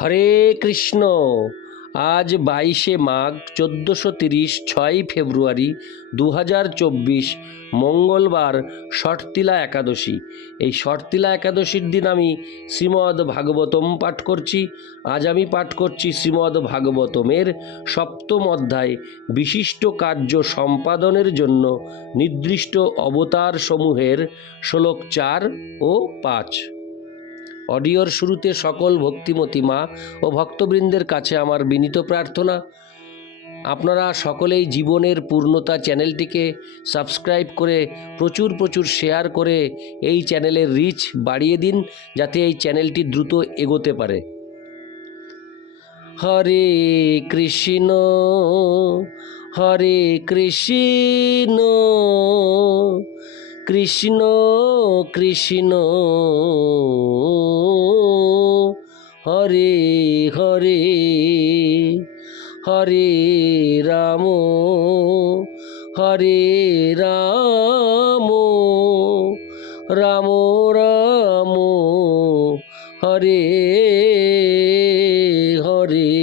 হরে কৃষ্ণ। আজ বাইশে মাঘ চোদ্দোশো তিরিশ ছয় ফেব্রুয়ারি দু হাজার চব্বিশ, মঙ্গলবার ষটতিলা একাদশী। এই ষটতিলা একাদশীর দিন আমি শ্রীমদ্ ভাগবতম পাঠ করছি। আজ আমি পাঠ করছি শ্রীমদ্ ভাগবতমের সপ্তম অধ্যায়, বিশিষ্ট কার্য সম্পাদনের জন্য নির্দিষ্ট অবতার সমূহের শ্লোক চার ও পাঁচ। অডিওর শুরুতে সকল ভক্তিমতী মা ও ভক্তবৃন্দের কাছে আমার বিনীত প্রার্থনা। আপনারা সকলেই জীবনের পূর্ণতা চ্যানেলটিকে সাবস্ক্রাইব করে প্রচুর প্রচুর শেয়ার করে এই চ্যানেলের রিচ বাড়িয়ে দিন, যাতে এই চ্যানেলটি দ্রুত এগোতে পারে। হরে কৃষ্ণ হরে কৃষ্ণ। কৃষ্ণ কৃষ্ণ। হরে হরে হরে রাম। হরে রাম রাম রাম। হরে হরে।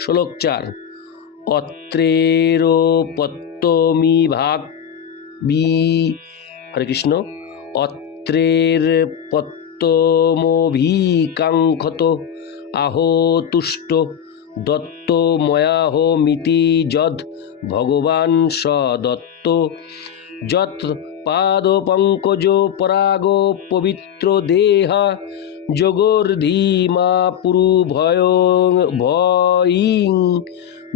শ্লোক চার। অত্রের পত্তমি ভাগ বি হরে কৃষ্ণ অত্রের পত্তমভিকাঙ্ক্ষত আহো তুষ্ট দত্ত ময়াহ মিতি যদ ভগবান সদত্ত যত পাদ পঙ্কজ পরাগ পবিত্র দেহা যোগর্ধীমা পুরু ভয় ভয়িং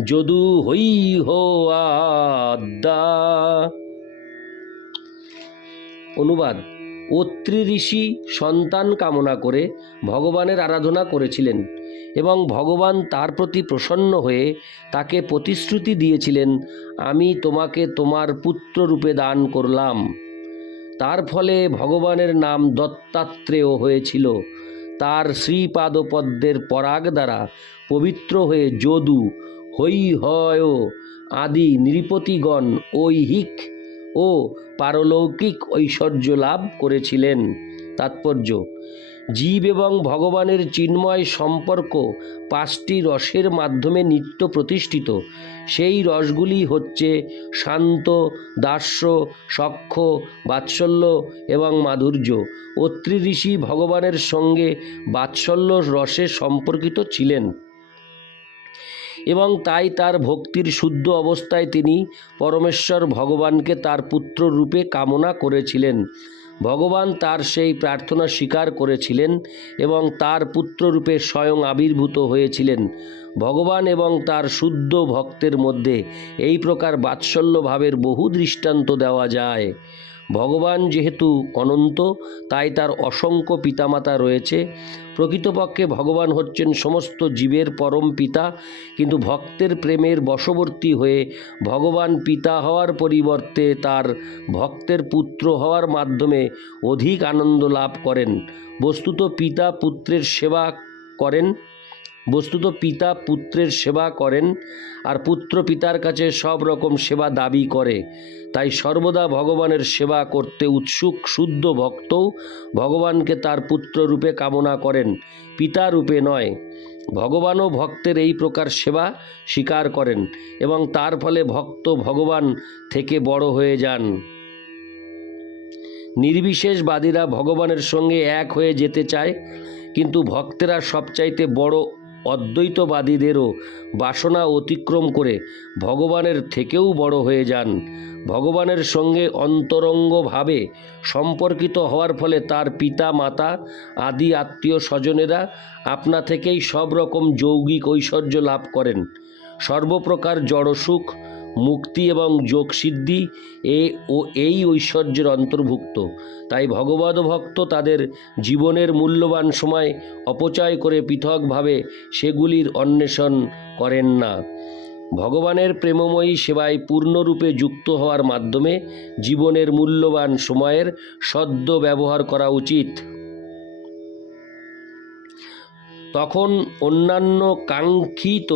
যদু হই হো আদা অনুবাদ, অত্রি ঋষি সন্তান কামনা করে ভগবানের আরাধনা করেছিলেন এবং ভগবান তার প্রতি প্রসন্ন হয়ে তাকে প্রতিশ্রুতি দিয়েছিলেন, আমি তোমাকে তোমার পুত্র রূপে দান করলাম। তার ফলে ভগবানের নাম দত্তাত্রেয় হয়েছিল। তার শ্রীপাদপদ্মের পরাগ দ্বারা পবিত্র হয়ে যদু হৈ হয় আদি নৃপতিগণ ঐহিক ও পারলৌকিক ঐশ্বর্য লাভ করেছিলেন। তাৎপর্য, জীব এবং ভগবানের চিন্ময় সম্পর্ক পাঁচটি রসের মাধ্যমে নিত্য প্রতিষ্ঠিত। সেই রসগুলি হচ্ছে শান্ত, দাস্য, সক্ষ, বাৎসল্য এবং মাধুর্য। অত্রি ঋষি ভগবানের সঙ্গে বাৎসল্য রসে সম্পর্কিত ছিলেন। এবং তাই তার ভক্তির শুদ্ধ অবস্থায় তিনি পরমেশ্বর ভগবানকে তার পুত্র রূপে কামনা করেছিলেন। ভগবান তার সেই প্রার্থনা স্বীকার করেছিলেন এবং তার পুত্ররূপে স্বয়ং আবির্ভূত হয়েছিলেন। ভগবান এবং তার শুদ্ধ ভক্তের মধ্যে এই প্রকার বাৎসল্যভাবের বহু দৃষ্টান্ত দেওয়া যায়। ভগবান যেহেতু অনন্ত, তাই তার অসংখ্য পিতামাতা রয়েছে। প্রকৃতপক্ষে ভগবান হচ্ছেন সমস্ত জীবের পরম পিতা, কিন্তু ভক্তের প্রেমের বশবর্তী হয়ে ভগবান পিতা হওয়ার পরিবর্তে তার ভক্তের পুত্র হওয়ার মাধ্যমে অধিক আনন্দ লাভ করেন। বস্তুত পিতা পুত্রের সেবা করেন। বস্তুত পিতা পুত্রের সেবা করেন, আর পুত্র পিতার কাছে সব রকম সেবা দাবি করে। তাই সর্বদা ভগবানের সেবা করতে উৎসুক, শুদ্ধ ভক্তও ভগবানকে তার পুত্র রূপে কামনা করেন, পিতা রূপে নয়। ভগবানও ভক্তের এই প্রকার সেবা স্বীকার করেন, এবং তার ফলে ভক্ত ভগবান থেকে বড় হয়ে যান। নির্বিশেষবাদীরা ভগবানের সঙ্গে এক হয়ে যেতে চায়, কিন্তু ভক্তেরা সবচাইতে বড় অদ্বৈতবাদীদেরও বাসনা অতিক্রম করে ভগবানের থেকেও বড় হয়ে যান। ভগবানের সঙ্গে অন্তরঙ্গভাবে সম্পর্কিত হওয়ার ফলে তার পিতা মাতা আদি আত্মীয় স্বজনেরা আপনা থেকেই সব রকম যৌগিক ঐশ্বর্য লাভ করেন। সর্বপ্রকার জড়সুখ মুক্তি এবং যোগসিদ্ধি এ ও এই ঐশ্বর্যের অন্তর্ভুক্ত। তাই ভগবদ ভক্ত তাদের জীবনের মূল্যবান সময় অপচয় করে পৃথকভাবে সেগুলির অন্বেষণ করেন না। ভগবানের প্রেমময়ী সেবায় পূর্ণরূপে যুক্ত হওয়ার মাধ্যমে জীবনের মূল্যবান সময়ের সদ্য ব্যবহার করা উচিত। তখন অন্যান্য কাঙ্ক্ষিত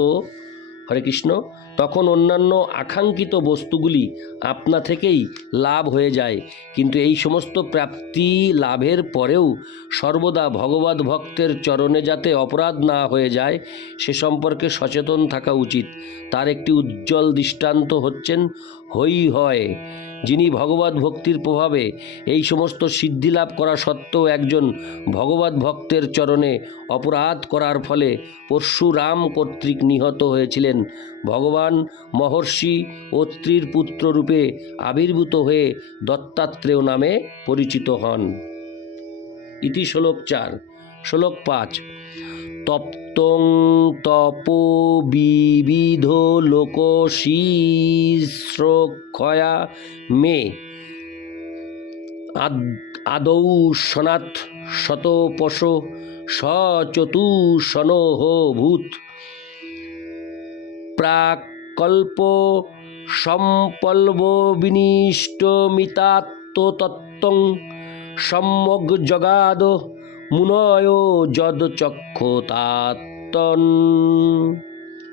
হরে কৃষ্ণ তখন অন্যান্য আকাঙ্ক্ষিত বস্তুগুলি আপনা থেকেই লাভ হয়ে যায়। কিন্তু এই সমস্ত প্রাপ্তি লাভের পরেও সর্বদা ভগবত ভক্তের চরণে যাতে অপরাধ না হয়ে যায়, সে সম্পর্কে সচেতন থাকা উচিত। তার একটি উজ্জ্বল দৃষ্টান্ত হচ্ছেন হই হয়, যিনি ভগবত ভক্তির প্রভাবে এই সমস্ত সিদ্ধি লাভ করা সত্ত্বেও একজন ভগবত ভক্তের চরণে অপরাধ করার ফলে পরশুরাম কর্তৃক নিহত হয়েছিলেন। ভগবান মহর্ষি ও স্ত্রীর পুত্র রূপে আবির্ভূত হয়ে দত্তাত্রেয় নামে পরিচিত হন। ইতি শ্লোক চার। শ্লোক পাঁচ। তপ্তং তপ বিবিধ লোক মে। আদৌ সনাত শতপশ সচতুষণহ ভূত প্রাকল্প সম্পল্ব বিনিষ্ট মিতাত্মতত্ত্বং সম্যক জগাদ মুনয় যদ চক্ষতাত্তন।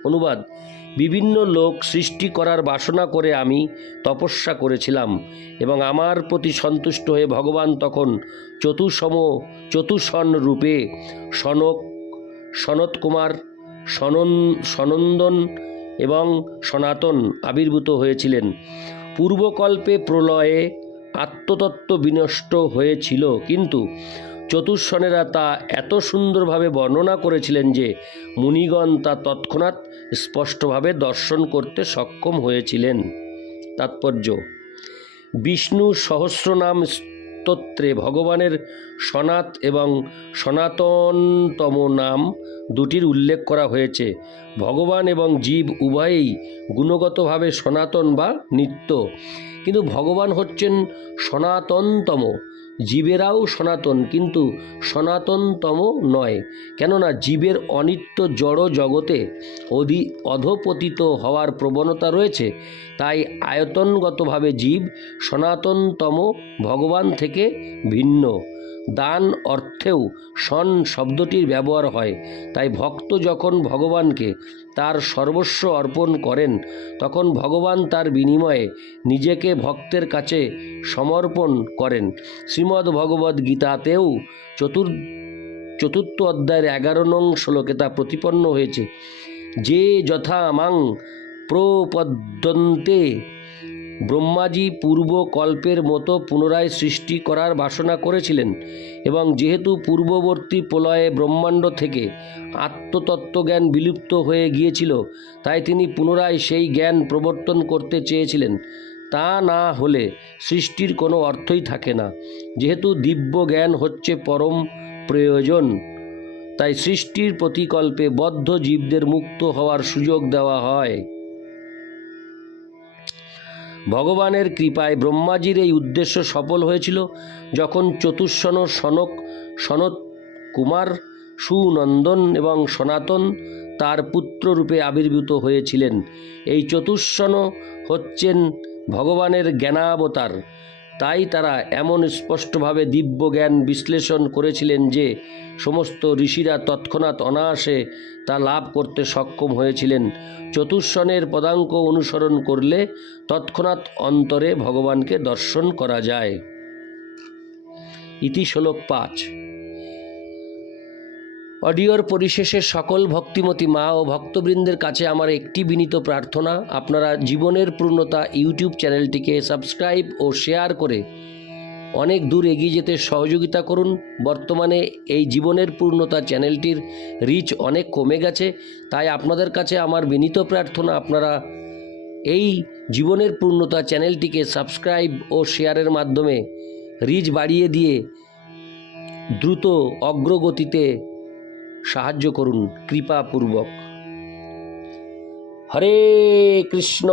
অনুবাদ, বিভিন্ন লোক সৃষ্টি করার বাসনা করে আমি তপস্যা করেছিলাম এবং আমার প্রতি সন্তুষ্ট হয়ে ভগবান তখন চতুসম চতুষণ রূপে সনক সনত কুমার সনন, সনন্দন এবং সনাতন আবির্ভূত হয়েছিলেন। পূর্বকল্পে প্রলয়ে আত্মতত্ত্ব বিনষ্ট হয়েছিল, কিন্তু চতুর্শনেরা তা এত সুন্দরভাবে বর্ণনা করেছিলেন যে মুনিগণ তা তৎক্ষণাৎ স্পষ্টভাবে দর্শন করতে সক্ষম হয়েছিলেন। তাৎপর্য, বিষ্ণু সহস্রনাম স্তোত্রে ভগবানের সনাত এবং সনাতনতম নাম দুটির উল্লেখ করা হয়েছে। ভগবান এবং জীব উভয়েই গুণগতভাবে সনাতন বা নিত্য। কিন্তু ভগবান হচ্ছেন সনাতনতম। জীবেরাও সনাতন, কিন্তু সনাতনতম নয়। কেননা জীবের অনিত্য জড় জগতে অধি অধপতিত হওয়ার প্রবণতা রয়েছে। তাই আয়তনগতভাবে জীব সনাতনতম ভগবান থেকে ভিন্ন। দান অর্থেও সন শব্দটির ব্যবহার হয়। তাই ভক্ত যখন ভগবানকে তার সর্বস্ব অর্পণ করেন, তখন ভগবান তার বিনিময়ে নিজেকে ভক্তের কাছে সমর্পণ করেন। শ্রীমদ্ ভগবদ্ গীতাতেও চতুর, চতুর্থ অধ্যায়ের এগারো নং শ্লোকে তা প্রতিপন্ন হয়েছে। যে যথা মাং প্রপদ্যন্তে ব্রহ্মাজি পূর্ব কল্পের মতো পুনরায় সৃষ্টি করার বাসনা করেছিলেন এবং যেহেতু পূর্ববর্তী প্রলয়ে ব্রহ্মাণ্ড থেকে আত্মতত্ত্বজ্ঞান বিলুপ্ত হয়ে গিয়েছিল, তাই তিনি পুনরায় সেই জ্ঞান প্রবর্তন করতে চেয়েছিলেন। তা না হলে সৃষ্টির কোনো অর্থই থাকে না। যেহেতু দিব্য জ্ঞান হচ্ছে পরম প্রয়োজন, তাই সৃষ্টির প্রতিকল্পে বদ্ধ জীবদের মুক্ত হওয়ার সুযোগ দেওয়া হয়। ভগবানের কৃপায় ব্রহ্মাজির এই উদ্দেশ্য সফল হয়েছিল যখন চতুষ্ষণ সনক সনত কুমার, সুনন্দন এবং সনাতন তার পুত্ররূপে আবির্ভূত হয়েছিলেন। এই চতুষ্ষণ হচ্ছেন ভগবানের জ্ঞানাবতার। তাই তারা এমন স্পষ্টভাবে দিব্য জ্ঞান বিশ্লেষণ করেছিলেন যে সমস্ত ঋষিরা তৎক্ষণাৎ অনায়াসে তা লাভ করতে সক্ষম হয়েছিলেন। চতুষ্ষণের পদাঙ্ক অনুসরণ করলে তৎক্ষণাৎ অন্তরে ভগবানকে দর্শন করা যায়। ইতি শ্লোক পাঁচ। অডিওর পরিশেষে সকল ভক্তিমতী মা ও ভক্তবৃন্দের কাছে আমার একটি বিনীত প্রার্থনা। আপনারা জীবনের পূর্ণতা ইউটিউব চ্যানেলটিকে সাবস্ক্রাইব ও শেয়ার করে অনেক দূর এগিয়ে যেতে সহযোগিতা করুন। বর্তমানে এই জীবনের পূর্ণতা চ্যানেলটির রিচ অনেক কমে গেছে। তাই আপনাদের কাছে আমার বিনীত প্রার্থনা, আপনারা এই জীবনের পূর্ণতা চ্যানেলটিকে সাবস্ক্রাইব ও শেয়ারের মাধ্যমে রিচ বাড়িয়ে দিয়ে দ্রুত অগ্রগতিতে সাহায্য করুন কৃপাপূর্বক। হরে কৃষ্ণ।